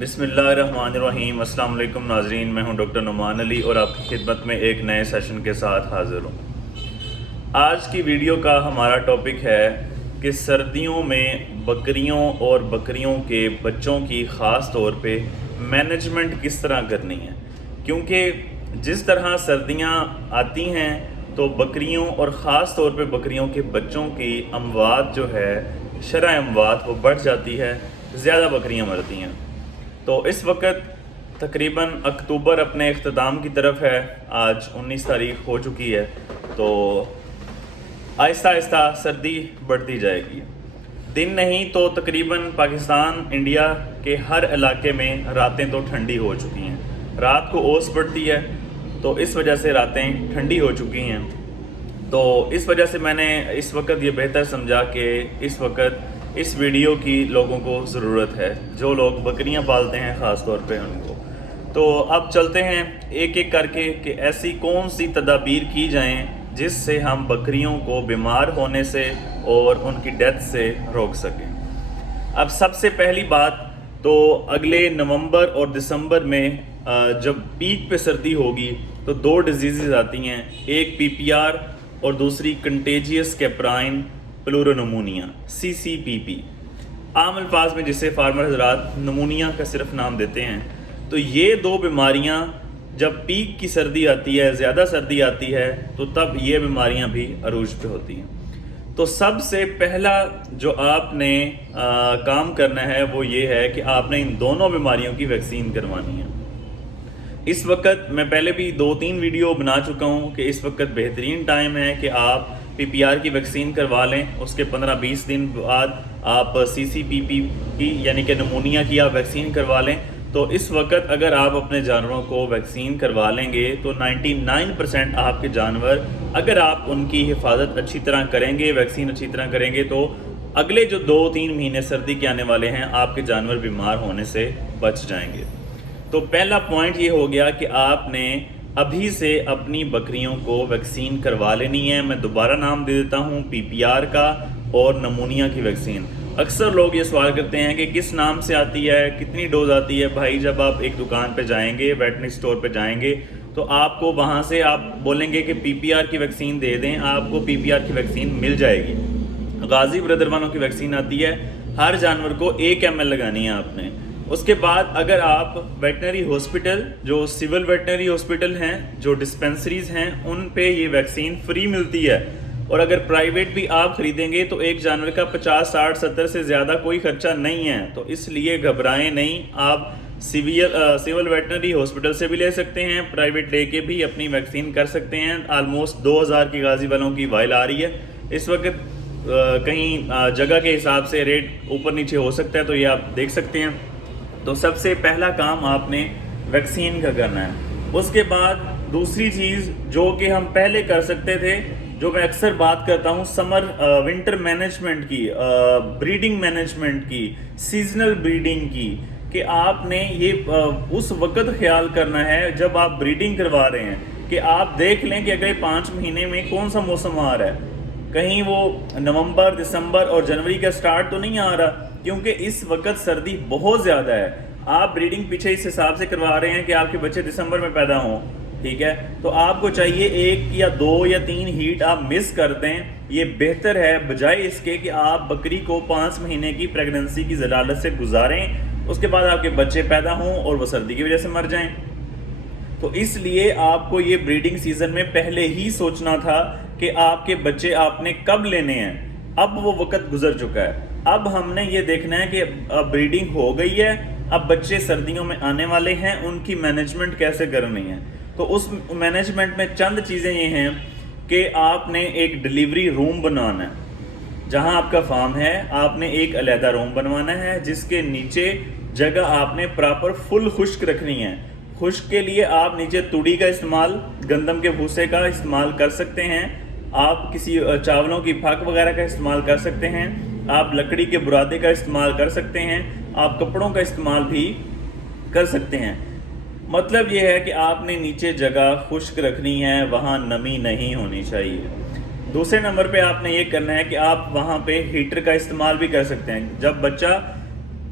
بسم اللہ الرحمن الرحیم۔ السلام علیکم ناظرین، میں ہوں ڈاکٹر نعمان علی اور آپ کی خدمت میں ایک نئے سیشن کے ساتھ حاضر ہوں۔ آج کی ویڈیو کا ہمارا ٹاپک ہے کہ سردیوں میں بکریوں اور بکریوں کے بچوں کی خاص طور پہ مینجمنٹ کس طرح کرنی ہے، کیونکہ جس طرح سردیاں آتی ہیں تو بکریوں اور خاص طور پہ بکریوں کے بچوں کی اموات جو ہے، شرح اموات وہ بڑھ جاتی ہے، زیادہ بکریاں مرتی ہیں۔ تو اس وقت تقریباً اکتوبر اپنے اختتام کی طرف ہے، آج 19 تاریخ ہو چکی ہے، تو آہستہ آہستہ سردی بڑھتی جائے گی۔ دن نہیں تو تقریباً پاکستان انڈیا کے ہر علاقے میں راتیں تو ٹھنڈی ہو چکی ہیں، رات کو اوس پڑتی ہے تو اس وجہ سے راتیں ٹھنڈی ہو چکی ہیں۔ تو اس وجہ سے میں نے اس وقت یہ بہتر سمجھا کہ اس وقت اس ویڈیو کی لوگوں کو ضرورت ہے، جو لوگ بکریاں پالتے ہیں خاص طور پہ ان کو۔ تو اب چلتے ہیں ایک ایک کر کے کہ ایسی کون سی تدابیر کی جائیں جس سے ہم بکریوں کو بیمار ہونے سے اور ان کی ڈیتھ سے روک سکیں۔ اب سب سے پہلی بات تو اگلے نومبر اور دسمبر میں جب پیک پہ سردی ہوگی تو دو ڈیزیزز آتی ہیں، ایک پی پی آر اور دوسری کنٹیجیس کیپرائن پلورونمونیا CCPP، عام الفاظ میں جسے فارمر حضرات نمونیا کا صرف نام دیتے ہیں۔ تو یہ دو بیماریاں جب پیک کی سردی آتی ہے، زیادہ سردی آتی ہے، تو تب یہ بیماریاں بھی عروج پہ ہوتی ہیں۔ تو سب سے پہلا جو آپ نے کام کرنا ہے وہ یہ ہے کہ آپ نے ان دونوں بیماریوں کی ویکسین کروانی ہے۔ اس وقت میں پہلے بھی 2-3 ویڈیو بنا چکا ہوں کہ اس وقت بہترین ٹائم ہے کہ آپ پی پی آر کی ویکسین کروا لیں، اس کے 15-20 دن بعد آپ CCPP کی یعنی کہ نمونیا کی آپ ویکسین کروا لیں۔ تو اس وقت اگر آپ اپنے جانوروں کو ویکسین کروا لیں گے تو 99% آپ کے جانور، اگر آپ ان کی حفاظت اچھی طرح کریں گے، ویکسین اچھی طرح کریں گے، تو اگلے جو 2-3 مہینے سردی کے آنے والے ہیں آپ کے جانور بیمار ہونے سے بچ جائیں گے۔ تو پہلا پوائنٹ یہ ہو گیا کہ آپ نے ابھی سے اپنی بکریوں کو ویکسین کروا لینی ہے۔ میں دوبارہ نام دے دیتا ہوں، PPR کا اور نمونیا کی ویکسین۔ اکثر لوگ یہ سوال کرتے ہیں کہ کس نام سے آتی ہے، کتنی ڈوز آتی ہے۔ بھائی جب آپ ایک دکان پہ جائیں گے، ویٹنری سٹور پہ جائیں گے، تو آپ کو وہاں سے آپ بولیں گے کہ PPR کی ویکسین دے دیں، آپ کو PPR کی ویکسین مل جائے گی۔ غازی بردروانوں کی ویکسین آتی ہے، ہر جانور کو 1 ml لگانی ہے آپ نے۔ اس کے بعد اگر آپ ویٹنری ہاسپٹل، جو سول ویٹنری ہاسپٹل ہیں، جو ڈسپینسریز ہیں، ان پہ یہ ویکسین فری ملتی ہے، اور اگر پرائیویٹ بھی آپ خریدیں گے تو ایک جانور کا 50 60 70 سے زیادہ کوئی خرچہ نہیں ہے۔ تو اس لیے گھبرائیں نہیں، آپ سول ویٹنری ہاسپٹل سے بھی لے سکتے ہیں، پرائیویٹ لے کے بھی اپنی ویکسین کر سکتے ہیں۔ آلموسٹ 2000 کی غازی والوں کی وائل آ رہی ہے اس وقت، کہیں جگہ کے حساب سے ریٹ اوپر نیچے ہو سکتا ہے، تو یہ آپ دیکھ سکتے ہیں۔ تو سب سے پہلا کام آپ نے ویکسین کا کرنا ہے۔ اس کے بعد دوسری چیز جو کہ ہم پہلے کر سکتے تھے، جو میں اکثر بات کرتا ہوں، ونٹر مینجمنٹ کی، بریڈنگ مینجمنٹ کی، سیزنل بریڈنگ کی، کہ آپ نے یہ اس وقت خیال کرنا ہے جب آپ بریڈنگ کروا رہے ہیں کہ آپ دیکھ لیں کہ اگلے 5 مہینے میں کون سا موسم آ رہا ہے، کہیں وہ نومبر، دسمبر اور جنوری کا سٹارٹ تو نہیں آ رہا، کیونکہ اس وقت سردی بہت زیادہ ہے۔ آپ بریڈنگ پیچھے اس حساب سے کروا رہے ہیں کہ آپ کے بچے دسمبر میں پیدا ہوں، ٹھیک ہے، تو آپ کو چاہیے 1 یا 2 یا 3 ہیٹ آپ مس کر دیں، یہ بہتر ہے بجائے اس کے کہ آپ بکری کو 5 مہینے کی پریگننسی کی ضلالت سے گزاریں، اس کے بعد آپ کے بچے پیدا ہوں اور وہ سردی کی وجہ سے مر جائیں۔ تو اس لیے آپ کو یہ بریڈنگ سیزن میں پہلے ہی سوچنا تھا کہ آپ کے بچے آپ نے کب لینے ہیں۔ اب وہ وقت گزر چکا ہے، اب ہم نے یہ دیکھنا ہے کہ اب بریڈنگ ہو گئی ہے، اب بچے سردیوں میں آنے والے ہیں، ان کی مینجمنٹ کیسے کرنی ہے۔ تو اس مینجمنٹ میں چند چیزیں یہ ہیں کہ آپ نے ایک ڈیلیوری روم بنوانا ہے، جہاں آپ کا فارم ہے آپ نے ایک علیحدہ روم بنوانا ہے، جس کے نیچے جگہ آپ نے پراپر فل خشک رکھنی ہے۔ خشک کے لیے آپ نیچے تڑی کا استعمال، گندم کے بھوسے کا استعمال کر سکتے ہیں، آپ کسی چاولوں کی پھک وغیرہ کا استعمال کر سکتے ہیں، آپ لکڑی کے برادے کا استعمال کر سکتے ہیں، آپ کپڑوں کا استعمال بھی کر سکتے ہیں۔ مطلب یہ ہے کہ آپ نے نیچے جگہ خشک رکھنی ہے، وہاں نمی نہیں ہونی چاہیے۔ دوسرے نمبر پہ آپ نے یہ کرنا ہے کہ آپ وہاں پہ ہیٹر کا استعمال بھی کر سکتے ہیں۔ جب بچہ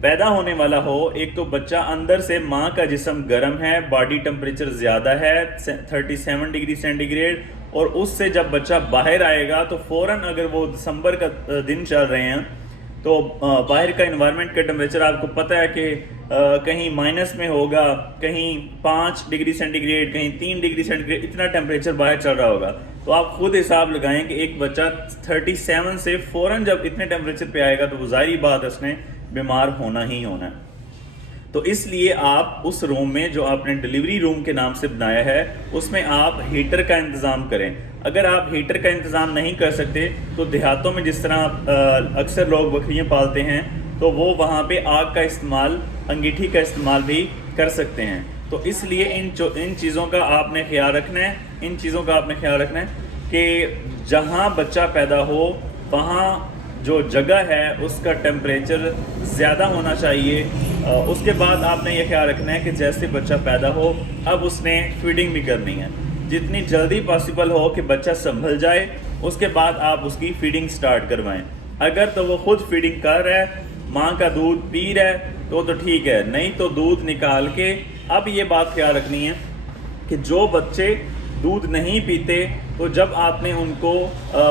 پیدا ہونے والا ہو، ایک تو بچہ اندر سے ماں کا جسم گرم ہے، باڈی ٹمپریچر زیادہ ہے 37 ڈگری سینٹی گریڈ، اور اس سے جب بچہ باہر آئے گا تو فوراً اگر وہ دسمبر کا دن چل رہے ہیں تو باہر کا انوائرمنٹ کا ٹمپریچر آپ کو پتہ ہے کہ کہیں مائنس میں ہوگا، کہیں 5 ڈگری سینٹی گریڈ، کہیں 3 ڈگری سینٹی گریڈ، اتنا ٹیمپریچر باہر چل رہا ہوگا. تو آپ خود حساب لگائیں کہ ایک بچہ 37 سے فوراً جب اتنے ٹیمپریچر پہ آئے گا تو ظاہری بات اس نے بیمار ہونا ہی ہونا ہے. تو اس لیے آپ اس روم میں جو آپ نے ڈیلیوری روم کے نام سے بنایا ہے اس میں آپ ہیٹر کا انتظام کریں. اگر آپ ہیٹر کا انتظام نہیں کر سکتے تو دیہاتوں میں جس طرح اکثر لوگ بکریاں پالتے ہیں تو وہ وہاں پہ آگ کا استعمال، انگیٹھی کا استعمال بھی کر سکتے ہیں. تو اس لیے ان چیزوں کا آپ نے خیال رکھنا ہے کہ جہاں بچہ پیدا ہو وہاں جو جگہ ہے اس کا ٹیمپریچر زیادہ ہونا چاہیے. اس کے بعد آپ نے یہ خیال رکھنا ہے کہ جیسے بچہ پیدا ہو اب اس نے فیڈنگ بھی کرنی ہے، جتنی جلدی پاسبل ہو کہ بچہ سنبھل جائے اس کے بعد آپ اس کی فیڈنگ سٹارٹ کروائیں. اگر تو وہ خود فیڈنگ کر رہا ہے، ماں کا دودھ پی رہا ہے تو ٹھیک ہے، نہیں تو دودھ نکال کے. اب یہ بات خیال رکھنی ہے کہ جو بچے دودھ نہیں پیتے تو جب آپ نے ان کو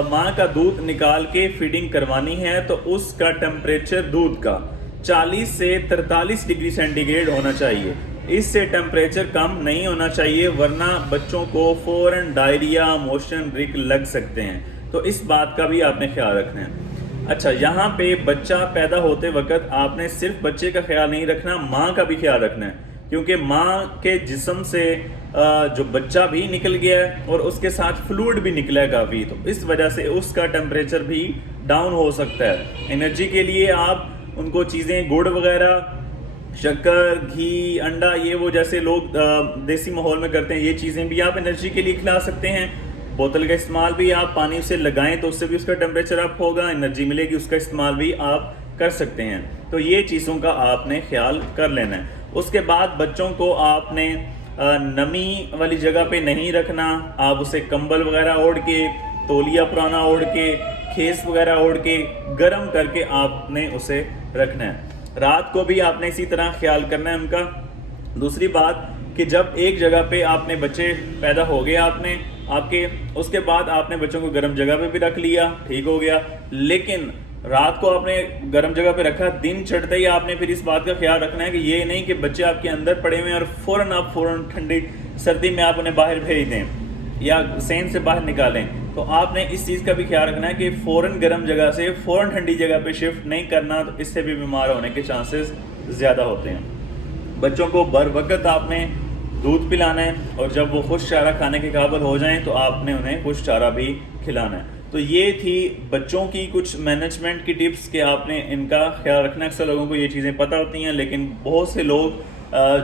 ماں کا دودھ نکال کے فیڈنگ کروانی ہے تو اس کا ٹیمپریچر دودھ کا 40 سے 43 ڈگری سینٹی گریڈ ہونا چاہیے. اس سے ٹیمپریچر کم نہیں ہونا چاہیے ورنہ بچوں کو فوراً ڈائریا، موشن رک لگ سکتے ہیں. تو اس بات کا بھی آپ نے خیال رکھنا ہے. اچھا، یہاں پہ بچہ پیدا ہوتے وقت آپ نے صرف بچے کا خیال نہیں رکھنا، ماں کا بھی خیال رکھنا ہے، کیونکہ ماں کے جسم سے جو بچہ بھی نکل گیا ہے اور اس کے ساتھ فلوئڈ بھی نکلا ہے کافی، تو اس وجہ سے اس کا ٹیمپریچر بھی ڈاؤن ہو سکتا ہے. انرجی کے لیے آپ ان کو چیزیں گڑ وغیرہ، شکر، گھی، انڈا، یہ وہ جیسے لوگ دیسی ماحول میں کرتے ہیں، یہ چیزیں بھی آپ انرجی کے لیے کھلا سکتے ہیں. بوتل کا استعمال بھی آپ پانی سے لگائیں تو اس سے بھی اس کا ٹیمپریچر اپ ہوگا، انرجی ملے گی، اس کا استعمال بھی آپ کر سکتے ہیں. تو یہ چیزوں کا آپ نے خیال کر لینا ہے. اس کے بعد بچوں کو آپ نے نمی والی جگہ پہ نہیں رکھنا. آپ اسے کمبل وغیرہ اوڑھ کے، تولیہ پرانا اوڑھ کے، کھیس وغیرہ اوڑھ کے گرم کر کے آپ نے اسے رکھنا ہے. رات کو بھی آپ نے اسی طرح خیال کرنا ہے ان کا. دوسری بات کہ جب ایک جگہ پہ آپ نے بچے پیدا ہو گئے آپ کے اس کے بعد آپ نے بچوں کو گرم جگہ پہ بھی رکھ لیا، ٹھیک ہو گیا، لیکن رات کو آپ نے گرم جگہ پہ رکھا، دن چڑھتے ہی آپ نے پھر اس بات کا خیال رکھنا ہے کہ یہ نہیں کہ بچے آپ کے اندر پڑے ہوئے ہیں اور فوراً ٹھنڈی سردی میں آپ انہیں باہر بھیج دیں یا سین سے باہر نکالیں. تو آپ نے اس چیز کا بھی خیال رکھنا ہے کہ فوراً گرم جگہ سے فوراً ٹھنڈی جگہ پہ شفٹ نہیں کرنا، تو اس سے بھی بیمار ہونے کے چانسز زیادہ ہوتے ہیں. بچوں کو بر وقت آپ نے دودھ پلانا ہے اور جب وہ خشک چارہ کھانے کے قابل ہو جائیں تو آپ نے انہیں خشک چارہ بھی کھلانا ہے. تو یہ تھی بچوں کی کچھ مینجمنٹ کی ٹپس کہ آپ نے ان کا خیال رکھنا. اکثر لوگوں کو یہ چیزیں پتہ ہوتی ہیں لیکن بہت سے لوگ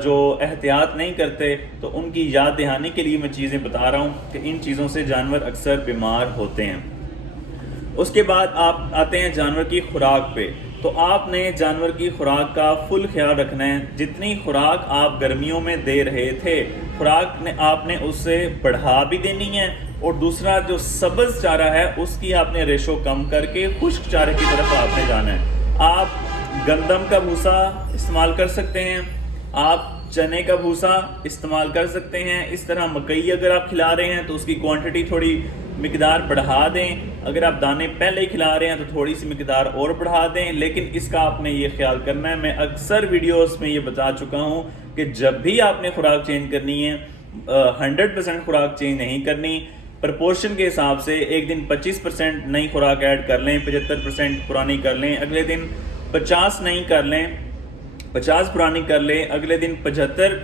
جو احتیاط نہیں کرتے، تو ان کی یاد دہانی کے لیے میں چیزیں بتا رہا ہوں کہ ان چیزوں سے جانور اکثر بیمار ہوتے ہیں. اس کے بعد آپ آتے ہیں جانور کی خوراک پہ. تو آپ نے جانور کی خوراک کا فل خیال رکھنا ہے. جتنی خوراک آپ گرمیوں میں دے رہے تھے خوراک نے آپ نے اس سے بڑھا بھی دینی ہے، اور دوسرا جو سبز چارہ ہے اس کی آپ نے ریشو کم کر کے خشک چارے کی طرف آپ نے جانا ہے. آپ گندم کا بھوسا استعمال کر سکتے ہیں، آپ چنے کا بھوسا استعمال کر سکتے ہیں. اس طرح مکئی اگر آپ کھلا رہے ہیں تو اس کی کوانٹٹی تھوڑی مقدار بڑھا دیں. اگر آپ دانے پہلے ہی کھلا رہے ہیں تو تھوڑی سی مقدار اور بڑھا دیں. لیکن اس کا آپ نے یہ خیال کرنا ہے، میں اکثر ویڈیوز میں یہ بتا چکا ہوں کہ جب بھی آپ نے خوراک چینج کرنی ہے 100% خوراک چینج نہیں کرنی. پرپورشن کے حساب سے ایک دن 25% نئی خوراک ایڈ کر لیں، 75% پرانی کر لیں، اگلے دن 50 نئی کر لیں، 50 پرانی کر لیں، اگلے دن 75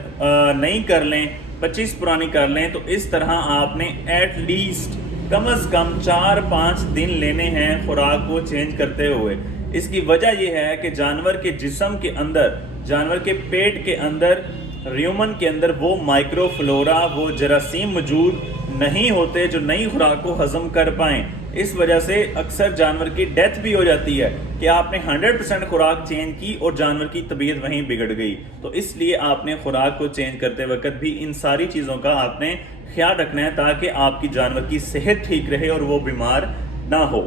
نئی کر لیں، 25 پرانی کر لیں. تو اس طرح آپ نے ایٹ لیسٹ کم از کم 4-5 دن لینے ہیں خوراک کو چینج کرتے ہوئے. اس کی وجہ یہ ہے کہ جانور کے جسم کے اندر، جانور کے پیٹ کے اندر، ریومن کے اندر وہ مائکرو فلورا، وہ جراثیم موجود نہیں ہوتے جو نئی خوراک کو ہضم کر پائیں. اس وجہ سے اکثر جانور کی ڈیتھ بھی ہو جاتی ہے کہ آپ نے 100% خوراک چینج کی اور جانور کی طبیعت وہیں بگڑ گئی. تو اس لیے آپ نے خوراک کو چینج کرتے وقت بھی ان ساری چیزوں کا آپ نے خیال رکھنا ہے تاکہ آپ کی جانور کی صحت ٹھیک رہے اور وہ بیمار نہ ہو.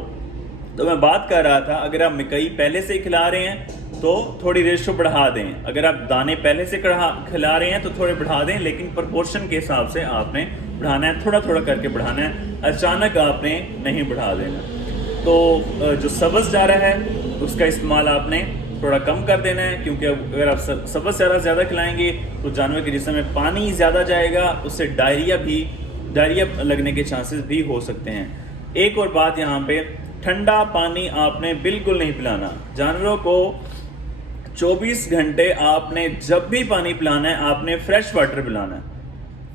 تو میں بات کر رہا تھا اگر آپ مکئی پہلے سے کھلا رہے ہیں تو تھوڑی ریشو بڑھا دیں. اگر آپ دانے پہلے سے کھلا رہے ہیں تو تھوڑے بڑھا دیں, لیکن پرپورشن کے حساب سے آپ نے بڑھانا ہے, تھوڑا تھوڑا کر کے بڑھانا ہے, اچانک آپ نے نہیں بڑھا دینا. تو جو سبز چارہ ہے اس کا استعمال آپ نے تھوڑا کم کر دینا ہے, کیونکہ اگر آپ سبز چارہ زیادہ کھلائیں گے تو جانور کے جسم میں پانی زیادہ جائے گا, اس سے ڈائریا لگنے کے چانسز بھی ہو سکتے ہیں. ایک اور بات یہاں پہ, ٹھنڈا پانی آپ نے بالکل نہیں پلانا. جانوروں کو 24 گھنٹے آپ نے جب بھی پانی پلانا ہے آپ نے فریش واٹر پلانا ہے,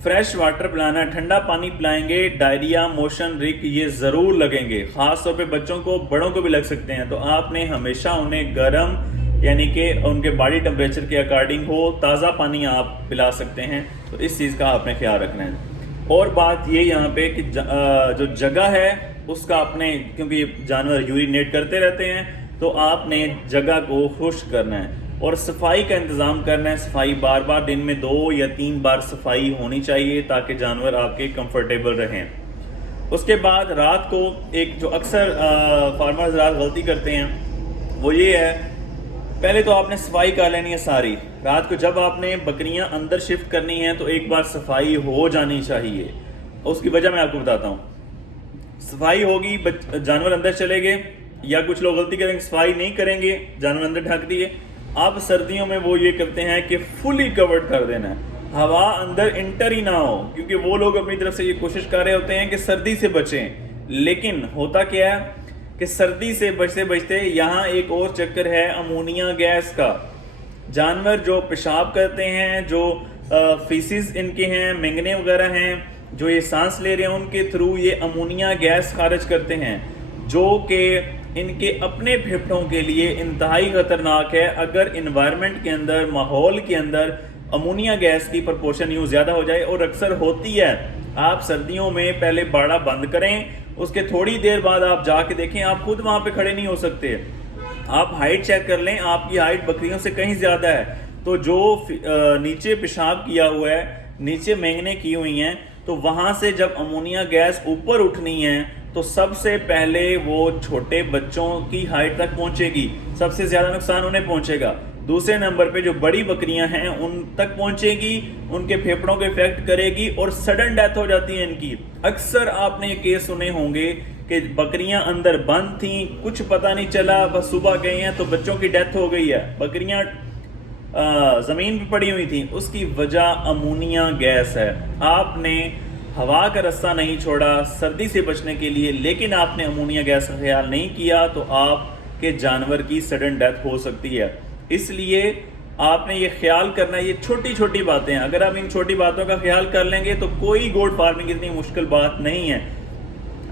فریش واٹر پلانا ہے. ٹھنڈا پانی پلائیں گے ڈائریا, موشن, رک یہ ضرور لگیں گے, خاص طور پہ بچوں کو, بڑوں کو بھی لگ سکتے ہیں. تو آپ نے ہمیشہ انہیں گرم, یعنی کہ ان کے باڈی ٹمپریچر کے اکارڈنگ ہو تازہ پانی آپ پلا سکتے ہیں. تو اس چیز کا آپ نے خیال رکھنا ہے. اور بات یہ یہاں پہ کہ جو جگہ ہے اس کا آپ نے, کیونکہ یہ جانور یورینیٹ کرتے رہتے ہیں, تو آپ نے جگہ کو خشک کرنا ہے اور صفائی کا انتظام کرنا ہے. صفائی بار بار دن میں 2 یا 3 بار صفائی ہونی چاہیے تاکہ جانور آپ کے کمفرٹیبل رہیں. اس کے بعد رات کو ایک جو اکثر فارمرز رات غلطی کرتے ہیں وہ یہ ہے, پہلے تو آپ نے صفائی کر لینی ہے ساری رات کو. جب آپ نے بکریاں اندر شفٹ کرنی ہے تو ایک بار صفائی ہو جانی چاہیے. اس کی وجہ میں آپ کو بتاتا ہوں. صفائی ہوگی, جانور اندر چلے گئے, یا کچھ لوگ غلطی کریں گے صفائی نہیں کریں گے, جانور اندر ڈھک دیے. آپ سردیوں میں وہ یہ کرتے ہیں کہ فلی کورڈ کر دینا ہے, ہوا اندر انٹر ہی نہ ہو, کیونکہ وہ لوگ اپنی طرف سے یہ کوشش کر رہے ہوتے ہیں کہ سردی سے بچیں. لیکن ہوتا کیا ہے کہ سردی سے بچتے بچتے یہاں ایک اور چکر ہے امونیا گیس کا. جانور جو پیشاب کرتے ہیں, جو فیسز ان کے ہیں, مینگنے وغیرہ ہیں, جو یہ سانس لے رہے ہیں, ان کے تھرو یہ امونیا گیس خارج کرتے ہیں, جو کہ ان کے اپنے پھیپھڑوں کے لیے انتہائی خطرناک ہے. اگر انوائرمنٹ کے اندر, ماحول کے اندر امونیا گیس کی پرپورشن یوں زیادہ ہو جائے, اور اکثر ہوتی ہے. آپ سردیوں میں پہلے باڑا بند کریں, اس کے تھوڑی دیر بعد آپ جا کے دیکھیں, آپ خود وہاں پہ کھڑے نہیں ہو سکتے. آپ ہائٹ چیک کر لیں, آپ کی ہائٹ بکریوں سے کہیں زیادہ ہے, تو جو نیچے پیشاب کیا ہوا ہے, نیچے مینگنے کی ہوئی ہیں, تو وہاں سے جب امونیا گیس اوپر اٹھنی ہے تو سب سے پہلے وہ چھوٹے بچوں کی ہائٹ تک پہنچے گی, سب سے زیادہ نقصان انہیں پہنچے گا. دوسرے نمبر پہ جو بڑی بکریاں ہیں ان تک پہنچے گی, ان کے پھیپھڑوں کو افیکٹ کرے گی, اور سڈن ڈیتھ ہو جاتی ہے ان کی. اکثر آپ نے یہ کیس سنے ہوں گے کہ بکریاں اندر بند تھیں, کچھ پتہ نہیں چلا, بس صبح گئی ہیں تو بچوں کی ڈیتھ ہو گئی ہے, بکریاں زمین پہ پڑی ہوئی تھیں. اس کی وجہ امونیا گیس ہے. آپ نے ہوا کا رستہ نہیں چھوڑا سردی سے بچنے کے لیے, لیکن آپ نے امونیا گیس کا خیال نہیں کیا, تو آپ کے جانور کی سڈن ڈیتھ ہو سکتی ہے. اس لیے آپ نے یہ خیال کرنا ہے. یہ چھوٹی چھوٹی باتیں ہیں, اگر آپ ان چھوٹی باتوں کا خیال کر لیں گے تو کوئی گوٹ فارمنگ اتنی مشکل بات نہیں ہے.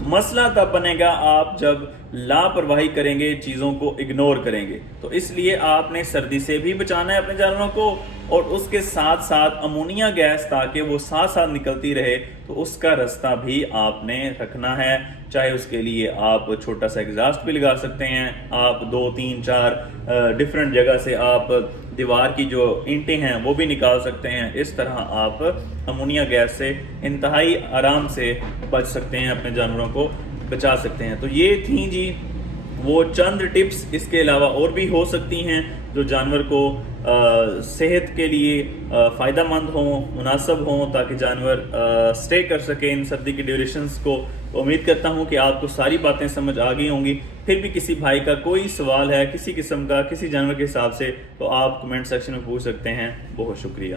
مسئلہ تب بنے گا آپ جب لاپرواہی کریں گے, چیزوں کو اگنور کریں گے. تو اس لیے آپ نے سردی سے بھی بچانا ہے اپنے جانوروں کو, اور اس کے ساتھ ساتھ امونیا گیس تاکہ وہ ساتھ ساتھ نکلتی رہے, تو اس کا رستہ بھی آپ نے رکھنا ہے. چاہے اس کے لیے آپ چھوٹا سا ایگزاسٹ بھی لگا سکتے ہیں, آپ 2 3 4 ڈفرینٹ جگہ سے آپ دیوار کی جو اینٹیں ہیں وہ بھی نکال سکتے ہیں. اس طرح آپ امونیا گیس سے انتہائی آرام سے بچ سکتے ہیں, اپنے جانوروں کو بچا سکتے ہیں. تو یہ تھیں جی وہ چند ٹپس. اس کے علاوہ اور بھی ہو سکتی ہیں جو جانور کو صحت کے لیے فائدہ مند ہوں, مناسب ہوں, تاکہ جانور سٹے کر سکیں ان سردی کی ڈیوریشنز کو. امید کرتا ہوں کہ آپ کو ساری باتیں سمجھ آ گئی ہوں گی. پھر بھی کسی بھائی کا کوئی سوال ہے کسی قسم کا, کسی جانور کے حساب سے, تو آپ کمنٹ سیکشن میں پوچھ سکتے ہیں. بہت شکریہ.